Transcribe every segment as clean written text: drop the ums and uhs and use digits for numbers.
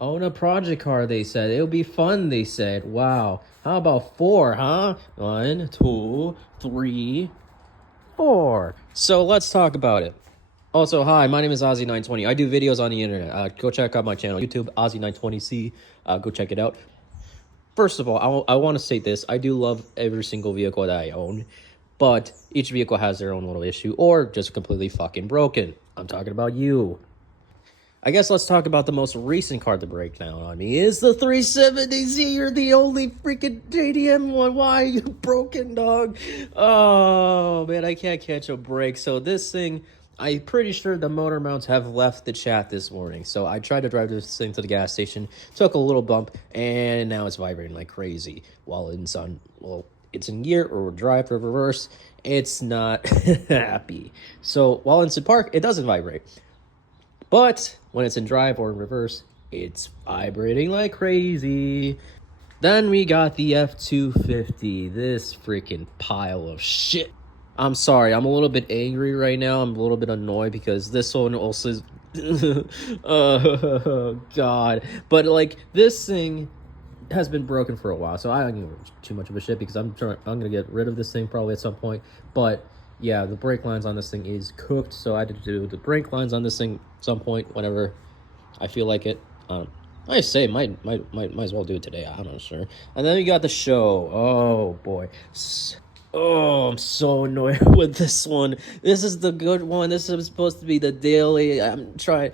Own a project car, they said. It'll be fun, they said. Wow. How about four, huh? One, two, three, four. So let's talk about it. Also, hi, my name is Ozzy920. I do videos on the internet. Go check out my channel, YouTube, Ozzy920C. Go check it out. First of all, I want to state this. I do love every single vehicle that I own, but each vehicle has their own little issue or just completely fucking broken. I'm talking about you. I guess let's talk about the most recent card to break down on me is the 370Z. You're the only freaking JDM one. Why are you broken, dog? Oh, man, I can't catch a break. So this thing, I'm pretty sure the motor mounts have left the chat this morning. So I tried to drive this thing to the gas station, took a little bump, and now it's vibrating like crazy. While it's on, well, it's in gear or drive or reverse, it's not happy. So while it's in park, it doesn't vibrate. But when it's in drive or in reverse, it's vibrating like crazy. Then we got the F250, this freaking pile of shit. I'm sorry, I'm a little bit angry right now. I'm a little bit annoyed because this one also is... oh, God. But, like, this thing has been broken for a while, so I don't give too much of a shit because I'm going to get rid of this thing probably at some point. But... yeah, the brake lines on this thing is cooked, so I had to do the brake lines on this thing at some point whenever I feel like it. I say might as well do it today. I'm not sure. And then we got the show. Oh boy. Oh, I'm so annoyed with this one. This is the good one. This is supposed to be the daily. I'm trying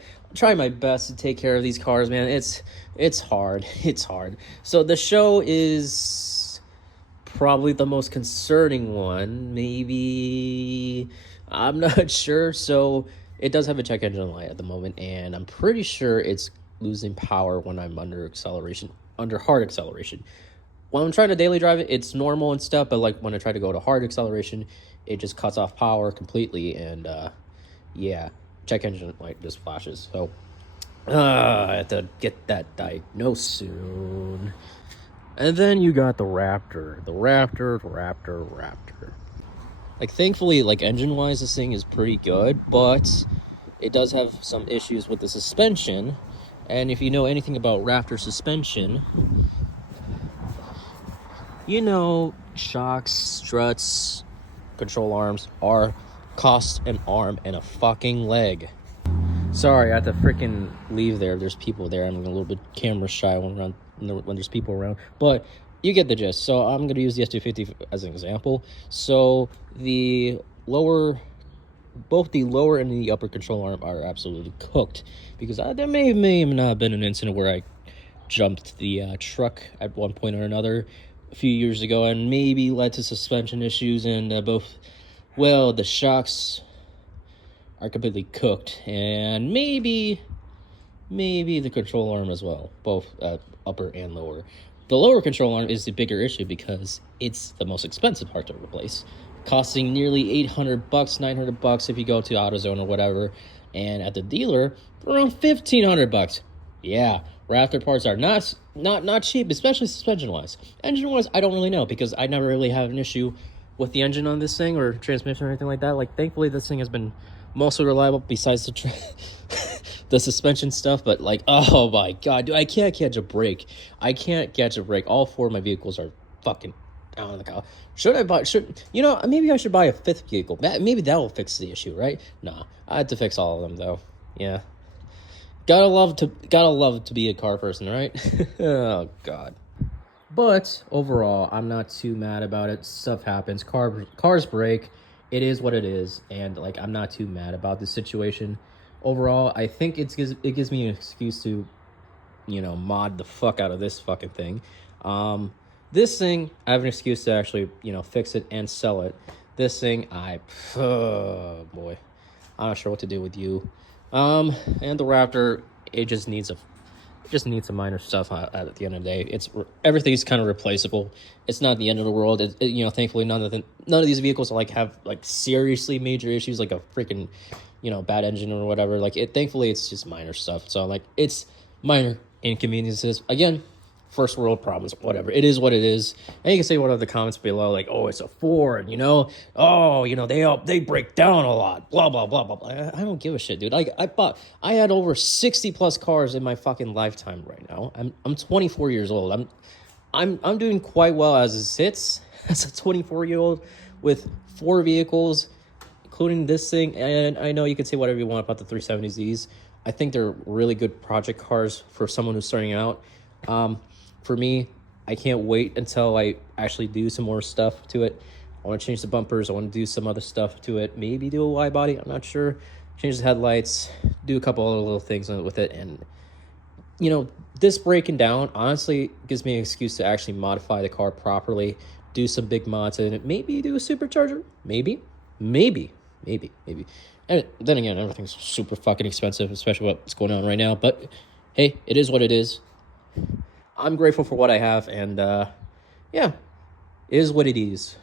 my best to take care of these cars, man. It's hard. It's hard. So the show is probably the most concerning one, maybe. I'm not sure. So it does have a check engine light at the moment, and I'm pretty sure it's losing power when I'm under hard acceleration. When I'm trying to daily drive it, it's normal and stuff, but like when I try to go to hard acceleration, it just cuts off power completely, and yeah, check engine light just flashes. So I have to get that diagnosed soon. And then you got the Raptor. The Raptor. Like, thankfully, like, engine-wise, this thing is pretty good, but it does have some issues with the suspension. And if you know anything about Raptor suspension, you know shocks, struts, control arms cost an arm and a fucking leg. Sorry, I had to freaking leave there. There's people there. I'm a little bit camera shy when there's people around. But you get the gist. So I'm going to use the S250 as an example. So both the lower and the upper control arm are absolutely cooked. Because there may have not been an incident where I jumped the truck at one point or another a few years ago. And maybe led to suspension issues. And the shocks are completely cooked, and maybe the control arm as well, both upper and lower. The lower control arm is the bigger issue because it's the most expensive part to replace, costing nearly $800, $900 if you go to AutoZone or whatever, and at the dealer around $1,500. Yeah, Raptor parts are not cheap, especially suspension wise. Engine wise, I don't really know because I never really have an issue with the engine on this thing or transmission or anything like that. Like, thankfully this thing has been mostly reliable besides the suspension stuff, but like, oh my god, dude, I can't catch a break. All four of my vehicles are fucking out of the car. Maybe I should buy a fifth vehicle. Maybe that will fix the issue, right? Nah, I had to fix all of them though. Yeah, gotta love to be a car person, right? Oh god. But overall, I'm not too mad about it. Stuff happens. Cars break. It is what it is, and like, I'm not too mad about this situation. Overall, I think it gives me an excuse to, mod the fuck out of this fucking thing. This thing, I have an excuse to actually, fix it and sell it. This thing, oh boy, I'm not sure what to do with you. And the Raptor, it just needs some minor stuff at the end of the day. Everything's kind of replaceable. It's not the end of the world. Thankfully none of these vehicles have seriously major issues like a freaking bad engine or whatever. Thankfully it's just minor stuff. So it's minor inconveniences. Again, first world problems, whatever. It is what it is. And you can say one of the comments below, like, oh, it's a Ford, they break down a lot, blah blah blah blah blah. I don't give a shit, dude. I had over 60 plus cars in my fucking lifetime right now. I'm 24 years old. I'm doing quite well as it sits as a 24-year-old with 4 vehicles, including this thing. And I know you can say whatever you want about the 370Zs. I think they're really good project cars for someone who's starting out. For me, I can't wait until I actually do some more stuff to it. I want to change the bumpers. I want to do some other stuff to it. Maybe do a wide body. I'm not sure. Change the headlights. Do a couple other little things with it. And, this breaking down, honestly, gives me an excuse to actually modify the car properly. Do some big mods in it. Maybe do a supercharger. Maybe. And then again, everything's super fucking expensive, especially what's going on right now. But, hey, it is what it is. I'm grateful for what I have, and it is what it is.